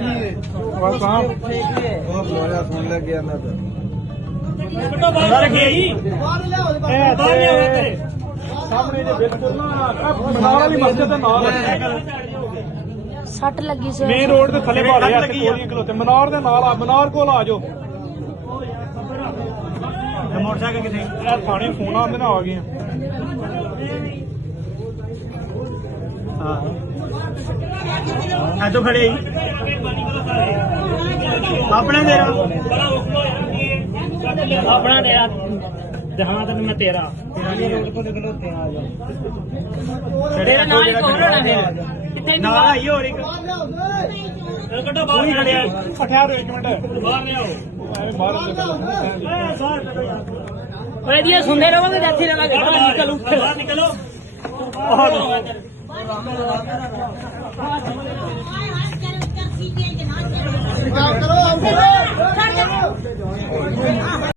ਨਹੀਂ ਹੈ ਬਸ ਹਾਂ ਉਹ ਬੋਲਿਆ ਸੁਣ ਲੈ ਗਿਆ ਨਾ ਤਾਂ ਬਾਹਰ ਗਈ ਸਾਹਮਣੇ ਜੇ ਬਿਲਕੁਲ ਨਾ ਮਨਾਰ ਵਾਲੀ ਮਸਜਿਦ ਦੇ ਨਾਲ ਸੱਟ ਲੱਗੀ ਸੀ ਮੇਨ ਰੋਡ ਦੇ ਥੱਲੇ ਭਾੜੇ ਆ ਕੋਲੀਆਂ ਖਲੋਤੇ ਮਨਾਰ ਦੇ ਨਾਲ ਆ ਮਨਾਰ ਕੋਲ ਆ ਜਾਓ ਮੋਟਰਸਾਈਕਲ ਕਿੱਥੇ ਇਹ ਥਾਣੇ ਫੋਨ ਆਉਂਦੇ ਨਾ ਆ ਗਏ ਹਾਂ ਐਦੋਂ ਖੜੇ ਆਪਣਾ ਤੇਰਾ ਆਪਣਾ ਤੇਰਾ ਜਹਾਂ ਤੱਕ ਮੈਂ ਤੇਰਾ ਰੋਡ ਤੋਂ ਨਿਕਲੋ ਤੇ ਆ ਜਾ ਤੇਰਾ ਨਾਲ ਹੀ ਕੋਣ ਹੋਣਾ ਫਿਰ ਕਿੱਥੇ ਨਾਲ ਆਈ ਹੋਰ ਇੱਕ ਕੱਢੋ ਬਾਹਰ ਹੀ ਖੜਿਆ ਠਹਿਰੋ ਇੱਕ ਮਿੰਟ ਬਾਹਰ ਨਹੀਂ ਆਓ ਐਵੇਂ ਬਾਹਰ ਓਏ ਇਹਦੀਆਂ ਸੁਣਦੇ ਰਵਾਂਗੇ ਇੱਥੇ ਰਵਾਂਗੇ ਨਿਕਲ ਉੱਠ ਬਾਹਰ ਨਿਕਲੋ